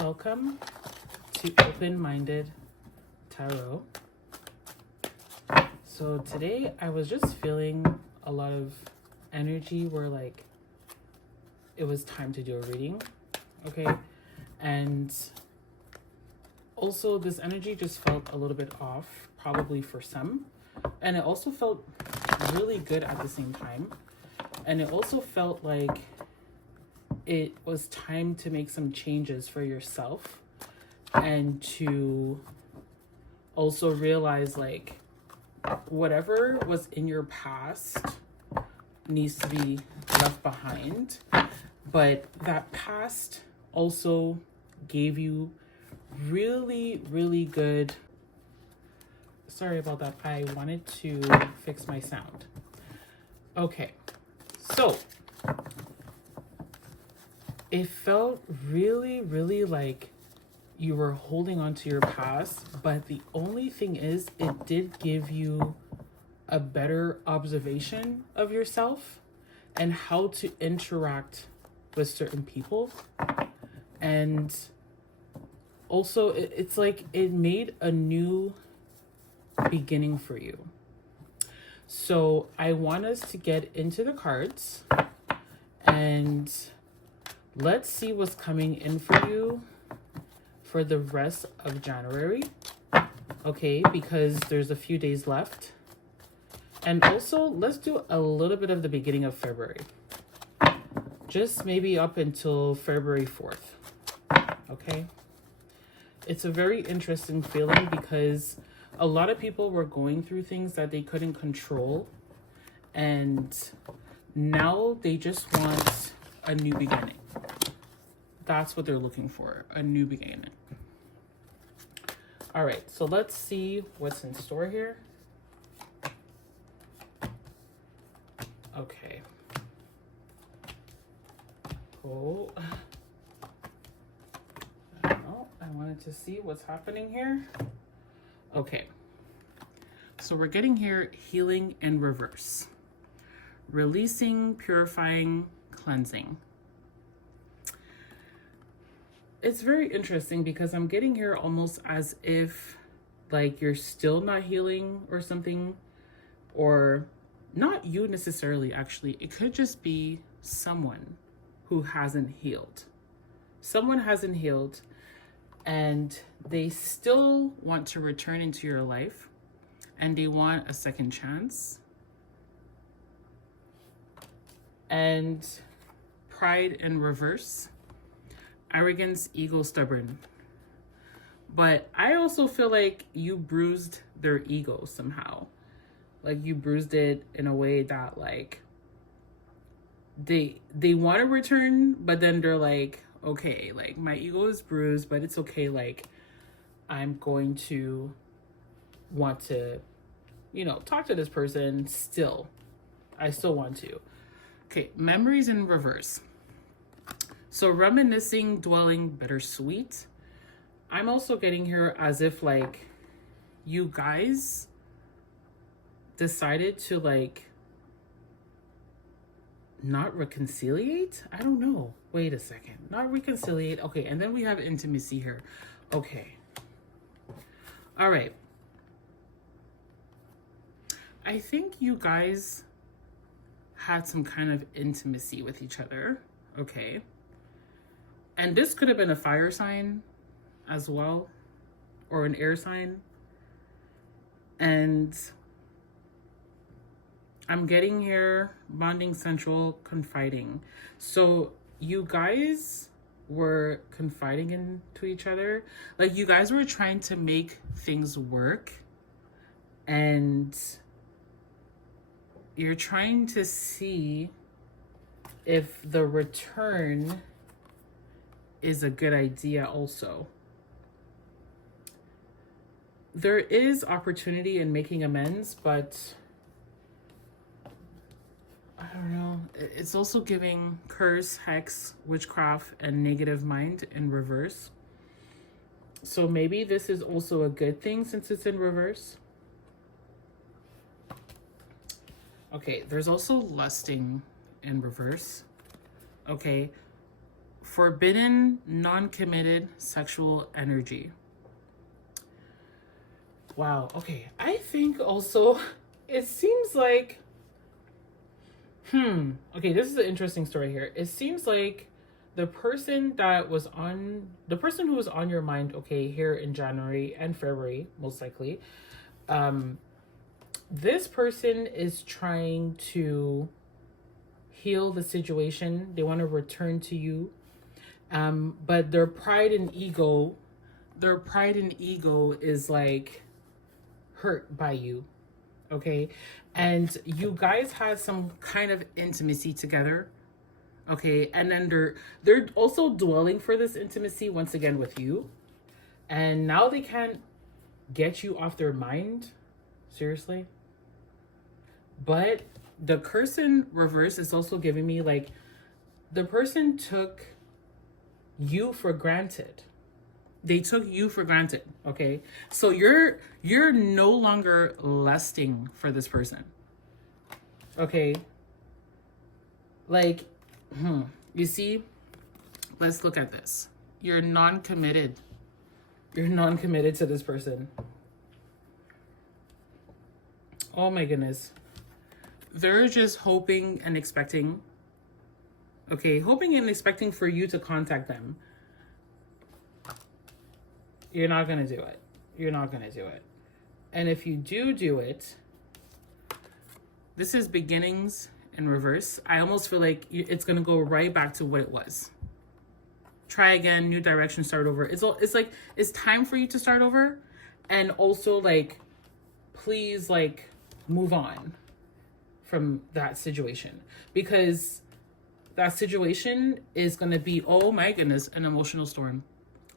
Welcome to Open-Minded Tarot. So today I was just feeling a lot of energy where like it was time to do a reading, okay? And also this energy just felt a little bit off, probably for some. And it also felt really good at the same time. And it also felt like it was time to make some changes for yourself and to also realize like whatever was in your past needs to be left behind, but that past also gave you really good, sorry about that, I wanted to fix my sound. Okay, so it felt really like you were holding on to your past, but the only thing is it did give you a better observation of yourself and how to interact with certain people. And also it's like it made a new beginning for you. So I want us to get into the cards and let's see what's coming in for you for the rest of January, okay? Because there's a few days left. And also, let's do a little bit of the beginning of February. Just maybe up until February 4th, okay? It's a very interesting feeling because a lot of people were going through things that they couldn't control. And now they just want a new beginning. That's what they're looking for, a new beginning. All right, so let's see what's in store here. Okay. Oh. I don't know. I wanted to see what's happening here. Okay. So we're getting here healing in reverse. Releasing, purifying, cleansing. It's very interesting because I'm getting here almost as if like you're still not healing or something, or not you necessarily, actually. It could just be someone who hasn't healed. Someone hasn't healed and they still want to return into your life and they want a second chance. And pride in reverse. Arrogance, ego, stubborn. But I also feel like you bruised their ego somehow. Like you bruised it in a way that like they want to return, but then they're like, okay, like my ego is bruised, but it's okay. Like I'm going to want to, you know, talk to this person still. I still want to. Okay, memories in reverse. So reminiscing, dwelling, bittersweet. I'm also getting here as if like you guys decided to like not reconciliate. I don't know. Wait a second. Not reconciliate. Okay, and then we have intimacy here. Okay. All right. I think you guys had some kind of intimacy with each other. Okay. And this could have been a fire sign as well, or an air sign. And I'm getting here bonding, central, confiding. So you guys were confiding into each other. Like you guys were trying to make things work. And you're trying to see if the return is a good idea also. There is opportunity in making amends, but I don't know. It's also giving curse, hex, witchcraft, and negative mind in reverse. So maybe this is also a good thing since it's in reverse. Okay, there's also lusting in reverse. Okay. forbidden, non-committed sexual energy. Wow. Okay. I think also it seems like, okay, this is an interesting story here. It seems like the person who was on your mind, okay, here in January and February, most likely, this person is trying to heal the situation. They want to return to you. But their pride and ego is like hurt by you. Okay. And you guys had some kind of intimacy together. Okay. And then they're also dwelling for this intimacy once again with you. And now they can't get you off their mind. Seriously. But the curse in reverse is also giving me like the person took you for granted. They took you for granted, okay? So you're no longer lusting for this person. Okay? Like, you see? Let's look at this. You're non-committed. You're non-committed to this person. Oh my goodness. They're just hoping and expecting. Okay, hoping and expecting for you to contact them. You're not going to do it. You're not going to do it. And if you do it, this is beginnings in reverse. I almost feel like it's going to go right back to what it was. Try again, new direction, start over. It's like, it's time for you to start over. And also like, please like move on from that situation, because that situation is going to be, oh my goodness, an emotional storm.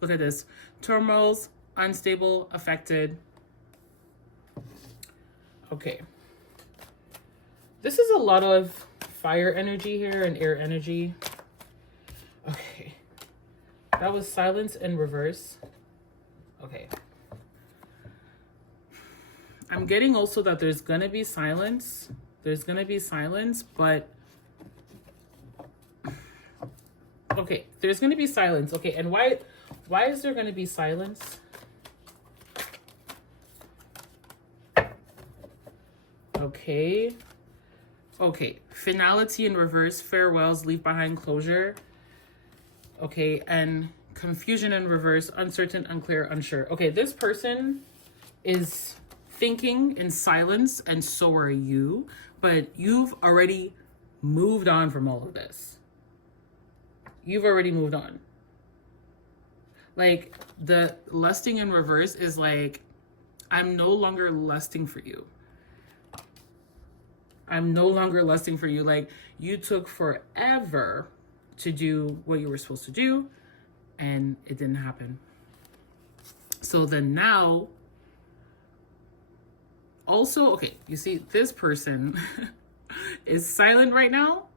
Look at this. Turmoils, unstable, affected. Okay. This is a lot of fire energy here and air energy. Okay. That was silence in reverse. Okay. I'm getting also that there's going to be silence. There's going to be silence, but okay, there's going to be silence. Okay, and why is there going to be silence? Okay. Okay, finality in reverse, farewells, leave behind closure. Okay, and confusion in reverse, uncertain, unclear, unsure. Okay, this person is thinking in silence, and so are you, but you've already moved on from all of this. You've already moved on. Like, the lusting in reverse is like, I'm no longer lusting for you. I'm no longer lusting for you. Like, you took forever to do what you were supposed to do, and it didn't happen. So then now, also, okay, you see, this person is silent right now,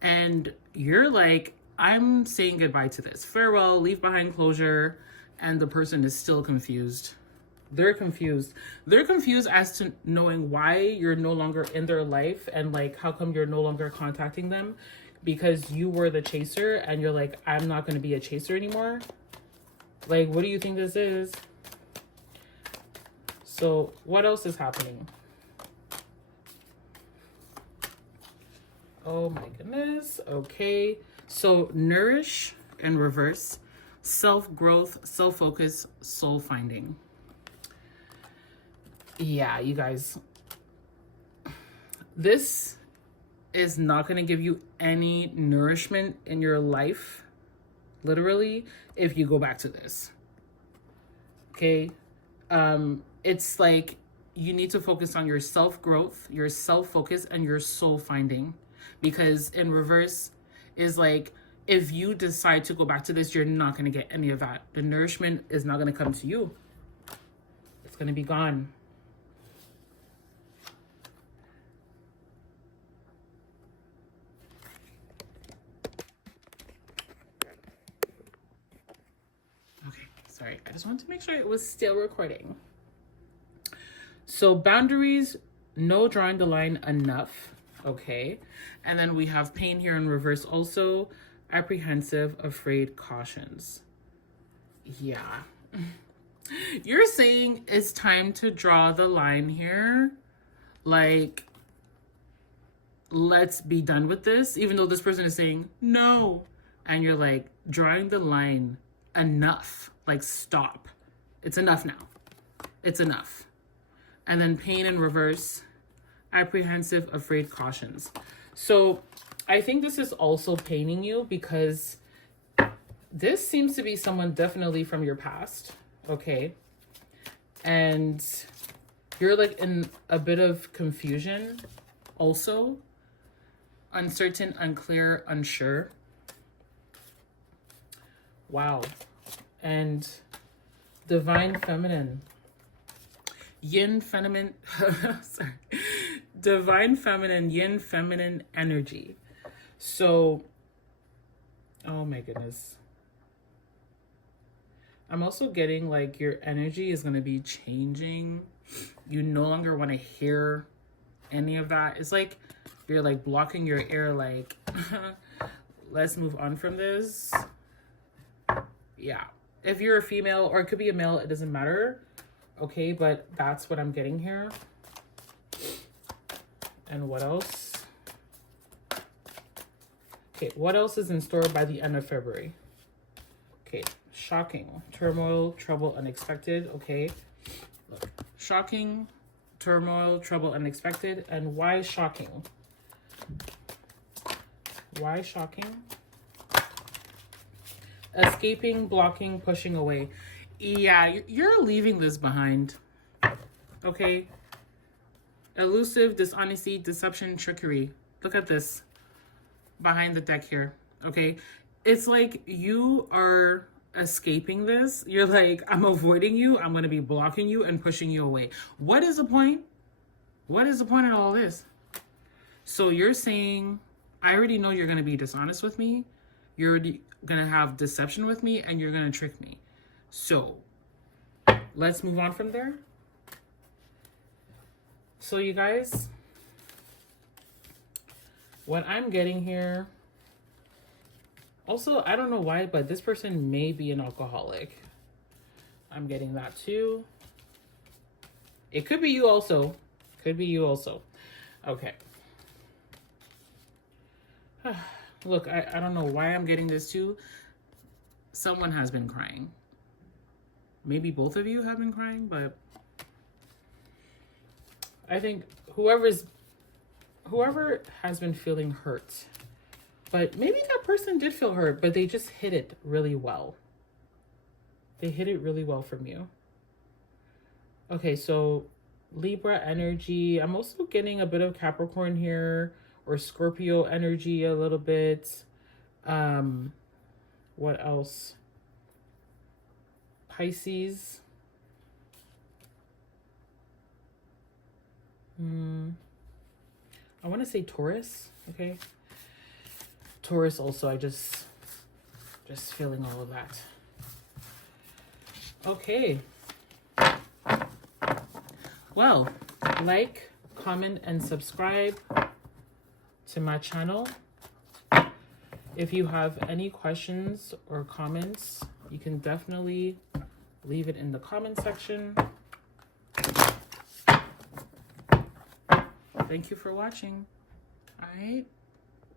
and you're like, I'm saying goodbye to this. Farewell, leave behind closure, and the person is still confused. They're confused. They're confused as to knowing why you're no longer in their life, and like, how come you're no longer contacting them? Because you were the chaser, and you're like, I'm not going to be a chaser anymore. Like, what do you think this is? So what else is happening? Oh my goodness. Okay. So nourish in reverse, self-growth, self-focus, soul finding. Yeah, you guys, this is not going to give you any nourishment in your life, literally, if you go back to this. Okay. It's like you need to focus on your self-growth, your self-focus, and your soul finding. Because in reverse is like, if you decide to go back to this, you're not going to get any of that. The nourishment is not going to come to you. It's going to be gone. Okay, sorry. I just wanted to make sure it was still recording. So boundaries, no drawing the line enough. Okay. And then we have pain here in reverse also. apprehensive, afraid, cautions. Yeah. You're saying it's time to draw the line here. Like, let's be done with this, even though this person is saying no. And you're like, drawing the line, enough. Like, stop. It's enough now. It's enough. And then pain in reverse, apprehensive, afraid, cautions. So I think this is also paining you because this seems to be someone definitely from your past. Okay. And you're like in a bit of confusion also. Uncertain, unclear, unsure. Wow. And divine feminine. Yin feminine. Sorry. Divine feminine, yin feminine energy. So, oh my goodness. I'm also getting like your energy is going to be changing. You no longer want to hear any of that. It's like you're like blocking your ear, like, let's move on from this. Yeah. If you're a female, or it could be a male, it doesn't matter. Okay, but that's what I'm getting here. And what else? Okay, what else is in store by the end of February? Okay, shocking, turmoil, trouble, unexpected. Okay, look, shocking, turmoil, trouble, unexpected. And why shocking? Why shocking? Escaping, blocking, pushing away. Yeah, you're leaving this behind. Okay. Elusive, dishonesty, deception, trickery. Look at this behind the deck here. Okay. It's like you are escaping this. You're like, I'm avoiding you. I'm going to be blocking you and pushing you away. What is the point? What is the point of all this? So you're saying, I already know you're going to be dishonest with me. You're already going to have deception with me, and you're going to trick me. So let's move on from there. So you guys, what I'm getting here, also, I don't know why, but this person may be an alcoholic. I'm getting that too. It could be you also. Could be you also. Okay. Look, I don't know why I'm getting this too. Someone has been crying. Maybe both of you have been crying, but I think whoever has been feeling hurt, but maybe that person did feel hurt, but they just hid it really well. They hid it really well from you. Okay, so Libra energy. I'm also getting a bit of Capricorn here, or Scorpio energy a little bit. What else? Pisces. I want to say Taurus. Okay. Taurus also. I just feeling all of that. Okay. Well, like, comment, and subscribe to my channel. If you have any questions or comments, you can definitely leave it in the comment section. Thank you for watching. All right.